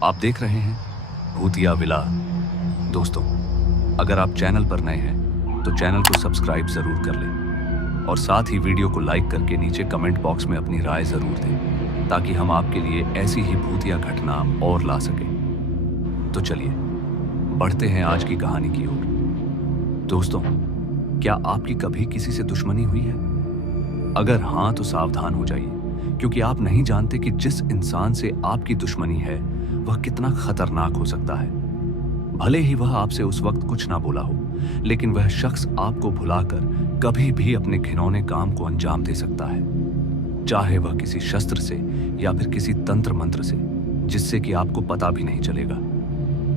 आप देख रहे हैं भूतिया विला। दोस्तों, अगर आप चैनल पर नए हैं तो चैनल को सब्सक्राइब जरूर कर लें और साथ ही वीडियो को लाइक करके नीचे कमेंट बॉक्स में अपनी राय जरूर दें ताकि हम आपके लिए ऐसी ही भूतिया घटना और ला सकें। तो चलिए बढ़ते हैं आज की कहानी की ओर। दोस्तों, क्या आपकी कभी किसी से दुश्मनी हुई है? अगर हाँ तो सावधान हो जाइए, क्योंकि आप नहीं जानते कि जिस इंसान से आपकी दुश्मनी है वह कितना खतरनाक हो सकता है। भले ही वह आपसे उस वक्त कुछ ना बोला हो, लेकिन वह शख्स आपको भुलाकर कभी भी अपने घिनौने काम को अंजाम दे सकता है, चाहे वह किसी शस्त्र से या फिर किसी तंत्र मंत्र से, जिससे कि आपको पता भी नहीं चलेगा।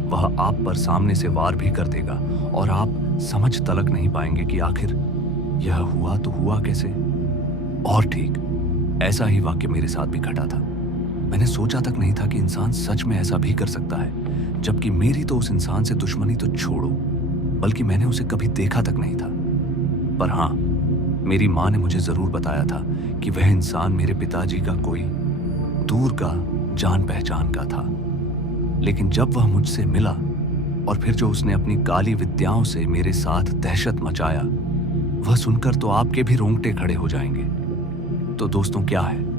वह आप पर सामने से वार भी कर देगा और आप समझ तलक नहीं पाएंगे कि आखिर यह हुआ तो हुआ कैसे। और ठीक ऐसा ही वाक्य मेरे साथ भी घटा था। मैंने सोचा तक नहीं था कि इंसान सच में ऐसा भी कर सकता है, जबकि मेरी तो उस इंसान से दुश्मनी तो छोड़ो, बल्कि मैंने उसे कभी देखा तक नहीं था। पर हाँ, मेरी माँ ने मुझे जरूर बताया था कि वह इंसान मेरे पिताजी का कोई दूर का जान पहचान का था। लेकिन जब वह मुझसे मिला और फिर जो उसने अपनी काली विद्याओं से मेरे साथ दहशत मचाया, वह सुनकर तो आपके भी रोंगटे खड़े हो जाएंगे। तो दोस्तों, क्या है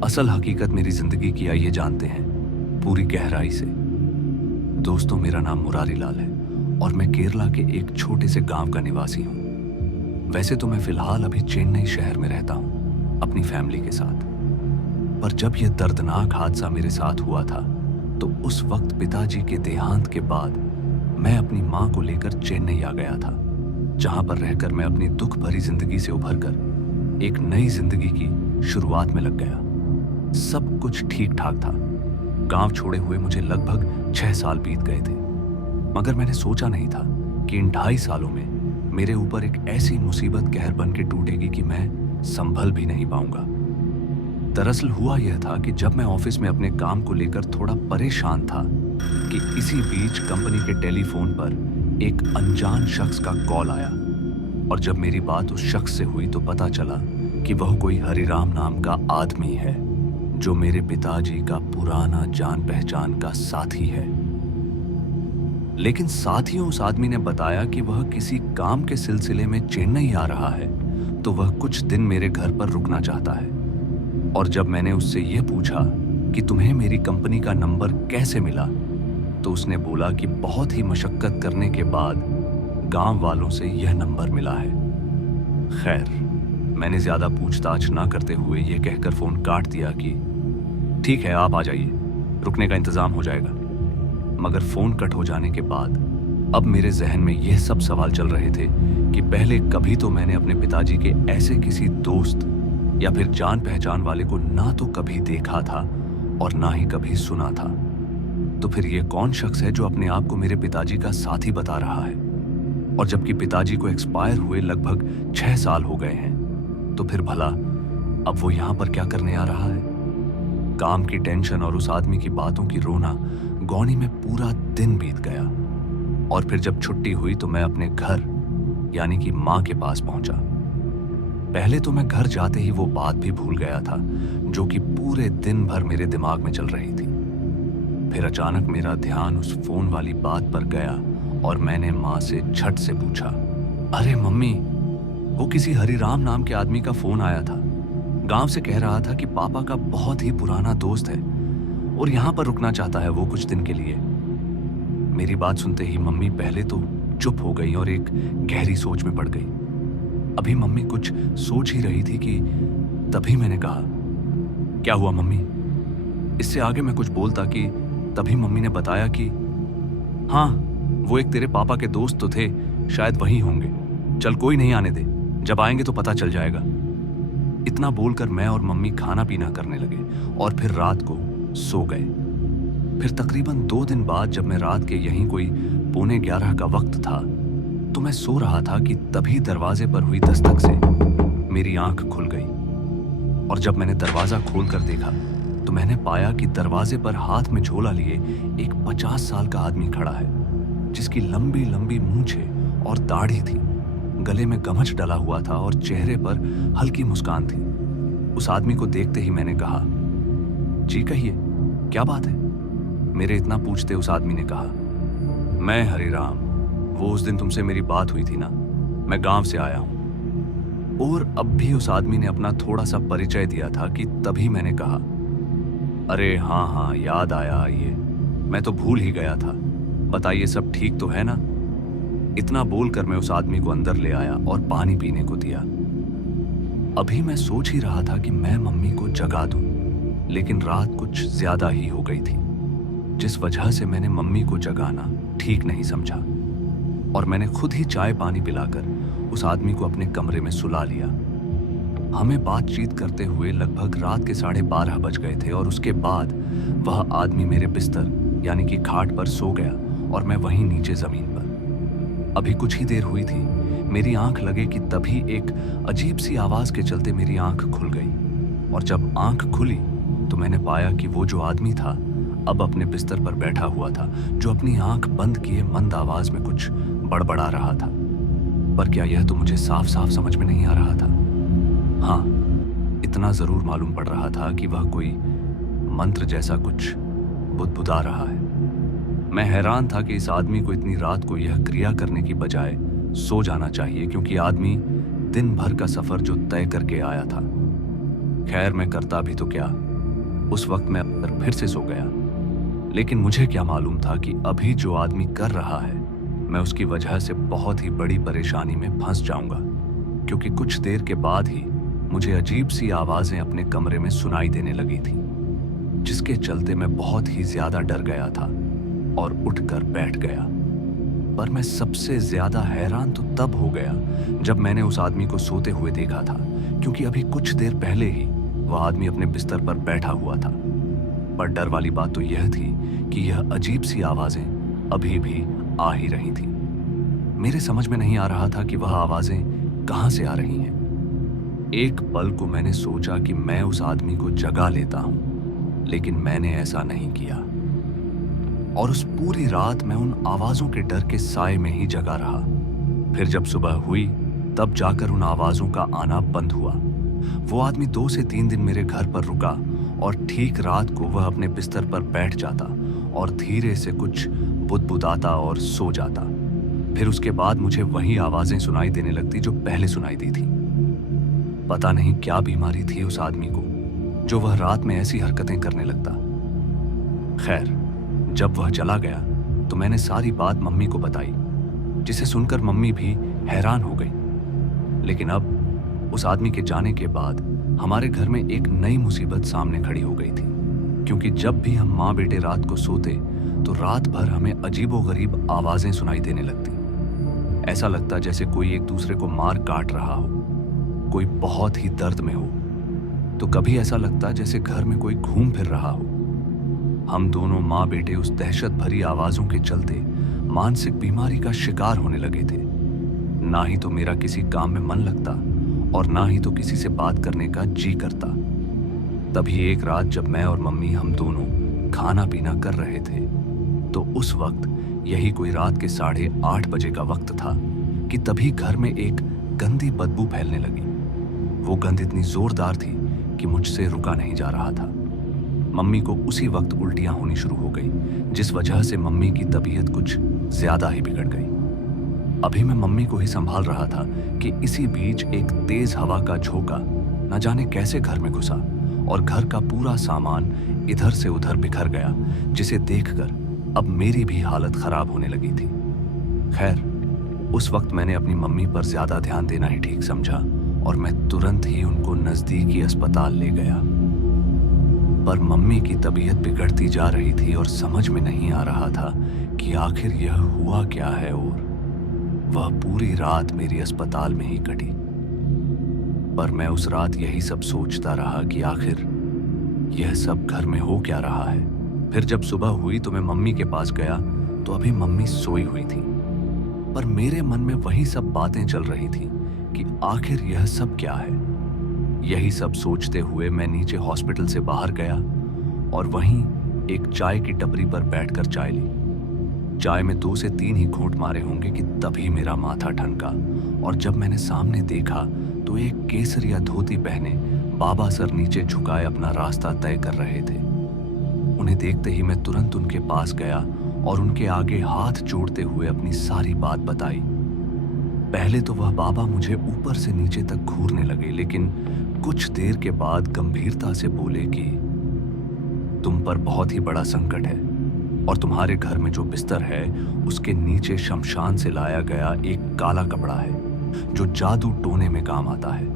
असल हकीकत मेरी जिंदगी की, आइए जानते हैं पूरी गहराई से। दोस्तों, मेरा नाम मुरारी लाल है और मैं केरला के एक छोटे से गांव का निवासी हूं। वैसे तो मैं फिलहाल अभी चेन्नई शहर में रहता हूं अपनी फैमिली के साथ। पर जब यह दर्दनाक हादसा मेरे साथ हुआ था तो उस वक्त पिताजी के देहांत के बाद मैं अपनी मां को लेकर चेन्नई आ गया था, जहां पर रहकर मैं अपनी दुख भरी जिंदगी से उभरकर एक नई जिंदगी की शुरुआत में लग गया। सब कुछ ठीक ठाक था। गांव छोड़े हुए मुझे लगभग 6 साल बीत गए थे, मगर मैंने सोचा नहीं था कि इन 2.5 सालों में मेरे ऊपर एक ऐसी मुसीबत कहर बन के टूटेगी कि मैं संभल भी नहीं पाऊंगा। दरअसल हुआ यह था कि जब मैं ऑफिस में अपने काम को लेकर थोड़ा परेशान था कि इसी बीच कंपनी के टेलीफोन पर एक अनजान शख्स का कॉल आया। और जब मेरी बात उस शख्स से हुई तो पता चला कि वह कोई हरिराम नाम का आदमी है, जो मेरे पिताजी का पुराना जान पहचान का साथी है। लेकिन साथ ही उस आदमी ने बताया कि वह किसी काम के सिलसिले में चेन्नई आ रहा है, तो वह कुछ दिन मेरे घर पर रुकना चाहता है। और जब मैंने उससे यह पूछा कि तुम्हें मेरी कंपनी का नंबर कैसे मिला, तो उसने बोला कि बहुत ही मशक्कत करने के बाद गांव वालों से यह नंबर मिला है। खैर, मैंने ज्यादा पूछताछ ना करते हुए यह कहकर फोन काट दिया कि ठीक है, आप आ जाइए, रुकने का इंतजाम हो जाएगा। मगर फोन कट हो जाने के बाद अब मेरे जहन में यह सब सवाल चल रहे थे कि पहले कभी तो मैंने अपने पिताजी के ऐसे किसी दोस्त या फिर जान पहचान वाले को ना तो कभी देखा था और ना ही कभी सुना था। तो फिर यह कौन शख्स है जो अपने आप को मेरे पिताजी का साथी बता रहा है? और जबकि पिताजी को एक्सपायर हुए लगभग 6 साल हो गए हैं, तो फिर भला अब वो यहां पर क्या करने आ रहा है? काम की टेंशन और उस आदमी की बातों की रोना गौनी में पूरा दिन बीत गया। और फिर जब छुट्टी हुई तो मैं अपने घर यानी कि मां के पास पहुंचा। पहले तो मैं घर जाते ही वो बात भी भूल गया था जो कि पूरे दिन भर मेरे दिमाग में चल रही थी। फिर अचानक मेरा ध्यान उस फोन वाली बात पर गया और मैंने मां से झट से पूछा, अरे मम्मी, वो किसी हरिराम नाम के आदमी का फोन आया था। गांव से कह रहा था कि पापा का बहुत ही पुराना दोस्त है और यहां पर रुकना चाहता है वो कुछ दिन के लिए। मेरी बात सुनते ही मम्मी पहले तो चुप हो गई और एक गहरी सोच में पड़ गई। अभी मम्मी कुछ सोच ही रही थी कि तभी मैंने कहा, क्या हुआ मम्मी? इससे आगे मैं कुछ बोलता कि तभी मम्मी ने बताया कि हाँ, वो एक तेरे पापा के दोस्त तो थे, शायद वही होंगे। चल कोई नहीं, आने दे, जब आएंगे तो पता चल जाएगा। इतना बोलकर मैं और मम्मी खाना पीना करने लगे और फिर रात को सो गए। फिर तकरीबन 2 दिन बाद जब मैं रात के यहीं कोई 11:45 का वक्त था तो मैं सो रहा था कि तभी दरवाजे पर हुई दस्तक से मेरी आंख खुल गई। और जब मैंने दरवाजा खोल कर देखा तो मैंने पाया कि दरवाजे पर हाथ में झोला लिए एक 50 साल का आदमी खड़ा है, जिसकी लंबी लंबी मूंछें और दाढ़ी थी, गले में गमछ डला हुआ था और चेहरे पर हल्की मुस्कान थी। उस आदमी को देखते ही मैंने कहा, जी कहिए, क्या बात है? मेरे इतना पूछते उस आदमी ने कहा, मैं हरिराम, वो उस दिन तुमसे मेरी बात हुई थी ना, मैं गांव से आया हूं। और अब भी उस आदमी ने अपना थोड़ा सा परिचय दिया था कि तभी मैंने कहा, अरे हाँ हाँ याद आया, आइए, मैं तो भूल ही गया था, बताइए सब ठीक तो है ना। इतना बोलकर मैं उस आदमी को अंदर ले आया और पानी पीने को दिया। अभी मैं सोच ही रहा था कि मैं मम्मी को जगा दूं, लेकिन रात कुछ ज्यादा ही हो गई थी, जिस वजह से मैंने मम्मी को जगाना ठीक नहीं समझा और मैंने खुद ही चाय पानी पिलाकर उस आदमी को अपने कमरे में सुला लिया। हमें बातचीत करते हुए लगभग रात के 12:30 बज गए थे और उसके बाद वह आदमी मेरे बिस्तर यानी कि खाट पर सो गया और मैं वहीं नीचे जमीन पर। अभी कुछ ही देर हुई थी, मेरी आंख लगे कि तभी एक अजीब सी आवाज के चलते मेरी आंख खुल गई और जब आंख खुली तो मैंने पाया कि वो जो आदमी था अब अपने बिस्तर पर बैठा हुआ था, जो अपनी आंख बंद किए मंद आवाज में कुछ बड़बड़ा रहा था। पर क्या यह तो मुझे साफ साफ समझ में नहीं आ रहा था। हाँ, इतना जरूर मालूम पड़ रहा था कि वह कोई मंत्र जैसा कुछ बुदबुदा रहा है। मैं हैरान था कि इस आदमी को इतनी रात को यह क्रिया करने की बजाय सो जाना चाहिए, क्योंकि आदमी दिन भर का सफर जो तय करके आया था। खैर, मैं करता भी तो क्या, उस वक्त मैं अंदर फिर से सो गया। लेकिन मुझे क्या मालूम था कि अभी जो आदमी कर रहा है, मैं उसकी वजह से बहुत ही बड़ी परेशानी में फंस जाऊंगा, क्योंकि कुछ देर के बाद ही मुझे अजीब सी आवाजें अपने कमरे में सुनाई देने लगी थी, जिसके चलते मैं बहुत ही ज्यादा डर गया था और उठकर बैठ गया। पर मैं सबसे ज्यादा हैरान तो तब हो गया जब मैंने उस आदमी को सोते हुए देखा था, क्योंकि अभी कुछ देर पहले ही वह आदमी अपने बिस्तर पर बैठा हुआ था। पर डर वाली बात तो यह थी कि यह अजीब सी आवाजें अभी भी आ ही रही थी। मेरे समझ में नहीं आ रहा था कि वह आवाजें कहां से आ रही हैं। एक पल को मैंने सोचा कि मैं उस आदमी को जगा लेता हूं, लेकिन मैंने ऐसा नहीं किया और उस पूरी रात मैं उन आवाजों के डर के साए में ही जगा रहा। फिर जब सुबह हुई तब जाकर उन आवाजों का आना बंद हुआ। वो आदमी 2 से 3 दिन मेरे घर पर रुका और ठीक रात को वह अपने बिस्तर पर बैठ जाता और धीरे से कुछ बुदबुदाता और सो जाता। फिर उसके बाद मुझे वही आवाजें सुनाई देने लगती जो पहले सुनाई दी थी। पता नहीं क्या बीमारी थी उस आदमी को, जो वह रात में ऐसी हरकतें करने लगता। खैर, जब वह चला गया तो मैंने सारी बात मम्मी को बताई, जिसे सुनकर मम्मी भी हैरान हो गई। लेकिन अब उस आदमी के जाने के बाद हमारे घर में एक नई मुसीबत सामने खड़ी हो गई थी, क्योंकि जब भी हम माँ बेटे रात को सोते तो रात भर हमें अजीबोगरीब आवाजें सुनाई देने लगती। ऐसा लगता जैसे कोई एक दूसरे को मार काट रहा हो, कोई बहुत ही दर्द में हो, तो कभी ऐसा लगता जैसे घर में कोई घूम फिर रहा हो। हम दोनों माँ बेटे उस दहशत भरी आवाजों के चलते मानसिक बीमारी का शिकार होने लगे थे। ना ही तो मेरा किसी काम में मन लगता और ना ही तो किसी से बात करने का जी करता। तभी एक रात जब मैं और मम्मी हम दोनों खाना पीना कर रहे थे, तो उस वक्त यही कोई रात के 8:30 बजे का वक्त था कि तभी घर में एक गंदी बदबू फैलने लगी। वो गंध इतनी जोरदार थी कि मुझसे रुका नहीं जा रहा था। मम्मी को उसी वक्त उल्टियां होनी शुरू हो गई, जिस वजह से मम्मी की तबीयत कुछ ज्यादा ही बिगड़ गई। अभी मैं मम्मी को ही संभाल रहा था कि इसी बीच एक तेज हवा का झोंका न जाने कैसे घर में घुसा और घर का पूरा सामान इधर से उधर बिखर गया, जिसे देखकर अब मेरी भी हालत खराब होने लगी थी। खैर, उस वक्त मैंने अपनी मम्मी पर ज्यादा ध्यान देना ही ठीक समझा और मैं तुरंत ही उनको नजदीकी अस्पताल ले गया। पर मम्मी की तबीयत बिगड़ती जा रही थी और समझ में नहीं आ रहा था कि आखिर यह हुआ क्या है, और वह पूरी रात मेरी अस्पताल में ही कटी। पर मैं उस रात यही सब सोचता रहा कि आखिर यह सब घर में हो क्या रहा है। फिर जब सुबह हुई तो मैं मम्मी के पास गया तो अभी मम्मी सोई हुई थी, पर मेरे मन में वही सब बातें चल रही थी कि आखिर यह सब क्या है। यही सब सोचते हुए मैं नीचे हॉस्पिटल से बाहर गया और वहीं एक चाय की टपरी पर बैठकर चाय ली। चाय में 2 से 3 ही घूंट मारे होंगे कि तभी मेरा माथा ठनका और जब मैंने सामने देखा तो एक केसरिया धोती पहने बाबा सर नीचे झुकाए अपना रास्ता तय कर रहे थे। उन्हें देखते ही मैं तुरंत उनके पास गया और उनके आगे हाथ जोड़ते हुए अपनी सारी बात बताई। पहले तो वह बाबा मुझे ऊपर से नीचे तक घूरने लगे, लेकिन कुछ देर के बाद गंभीरता से बोले कि तुम पर बहुत ही बड़ा संकट है और तुम्हारे घर में जो बिस्तर है उसके नीचे शमशान से लाया गया एक काला कपड़ा है जो जादू टोने में काम आता है।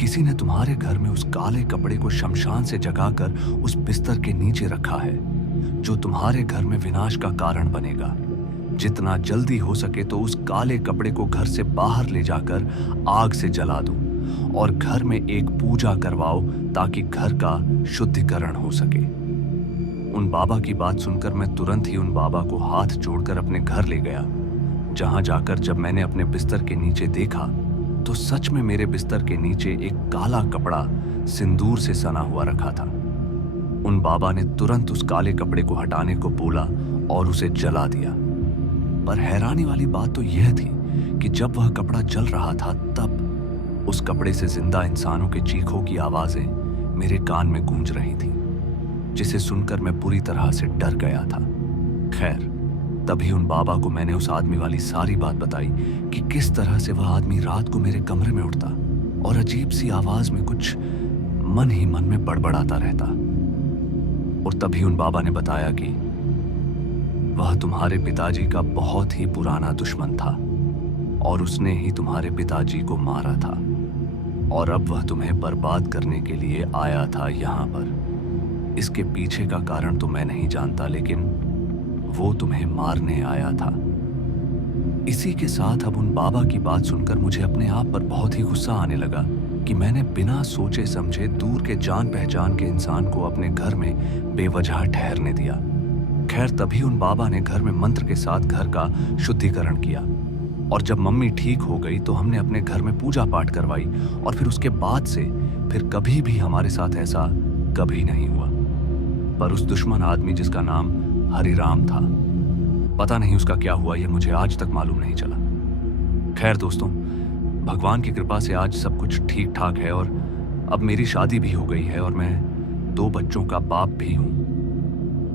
किसी ने तुम्हारे घर में उस काले कपड़े को शमशान से जगाकर उस बिस्तर के नीचे रखा है, जो तुम्हारे घर में विनाश का कारण बनेगा। जितना जल्दी हो सके तो उस काले कपड़े को घर से बाहर ले जाकर आग से जला दो और घर में एक पूजा करवाओ ताकि घर का शुद्धिकरण हो सके। उन बाबा की बात सुनकर मैं तुरंत ही उन बाबा को हाथ जोड़कर अपने घर ले गया, जहां जाकर जब मैंने अपने बिस्तर के नीचे देखा तो सच में मेरे बिस्तर के नीचे एक काला कपड़ा सिंदूर से सना हुआ रखा था। उन बाबा ने तुरंत उस काले कपड़े को हटाने को बोला और उसे जला दिया। पर हैरानी वाली बात तो यह थी कि जब वह कपड़ा जल रहा था तब उस कपड़े से जिंदा इंसानों के चीखों की आवाजें मेरे कान में गूंज रही थी, जिसे सुनकर मैं बुरी तरह से डर गया था। खैर, तभी उन बाबा को मैंने उस आदमी वाली सारी बात बताई कि किस तरह से वह आदमी रात को मेरे कमरे में उठता और अजीब सी आवाज में कुछ मन ही मन में बड़बड़ाता रहता। और तभी उन बाबा ने बताया कि वह तुम्हारे पिताजी का बहुत ही पुराना दुश्मन था और उसने ही तुम्हारे पिताजी को मारा था और अब वह तुम्हें बर्बाद करने के लिए आया था यहाँ पर। इसके पीछे का कारण तो मैं नहीं जानता, लेकिन वो तुम्हें मारने आया था। इसी के साथ अब उन बाबा की बात सुनकर मुझे अपने आप पर बहुत ही गुस्सा आने लगा कि मैंने बिना सोचे समझे दूर के जान पहचान के इंसान को अपने घर में बेवजह ठहरने दिया। खैर, तभी उन बाबा ने घर में मंत्र के साथ घर का शुद्धिकरण किया और जब मम्मी ठीक हो गई तो हमने अपने घर में पूजा पाठ करवाई और फिर उसके बाद से फिर कभी भी हमारे साथ ऐसा कभी नहीं हुआ। पर उस दुश्मन आदमी जिसका नाम हरिराम था, पता नहीं उसका क्या हुआ, यह मुझे आज तक मालूम नहीं चला। खैर दोस्तों, भगवान की कृपा से आज सब कुछ ठीक ठाक है और अब मेरी शादी भी हो गई है और मैं 2 बच्चों का बाप भी हूँ।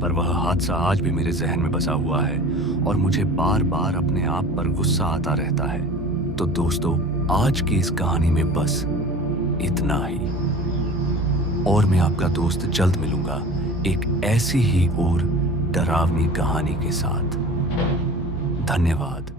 पर वह हादसा आज भी मेरे जहन में बसा हुआ है और मुझे बार बार अपने आप पर गुस्सा आता रहता है। तो दोस्तों, आज की इस कहानी में बस इतना ही और मैं आपका दोस्त जल्द मिलूंगा एक ऐसी ही और डरावनी कहानी के साथ। धन्यवाद।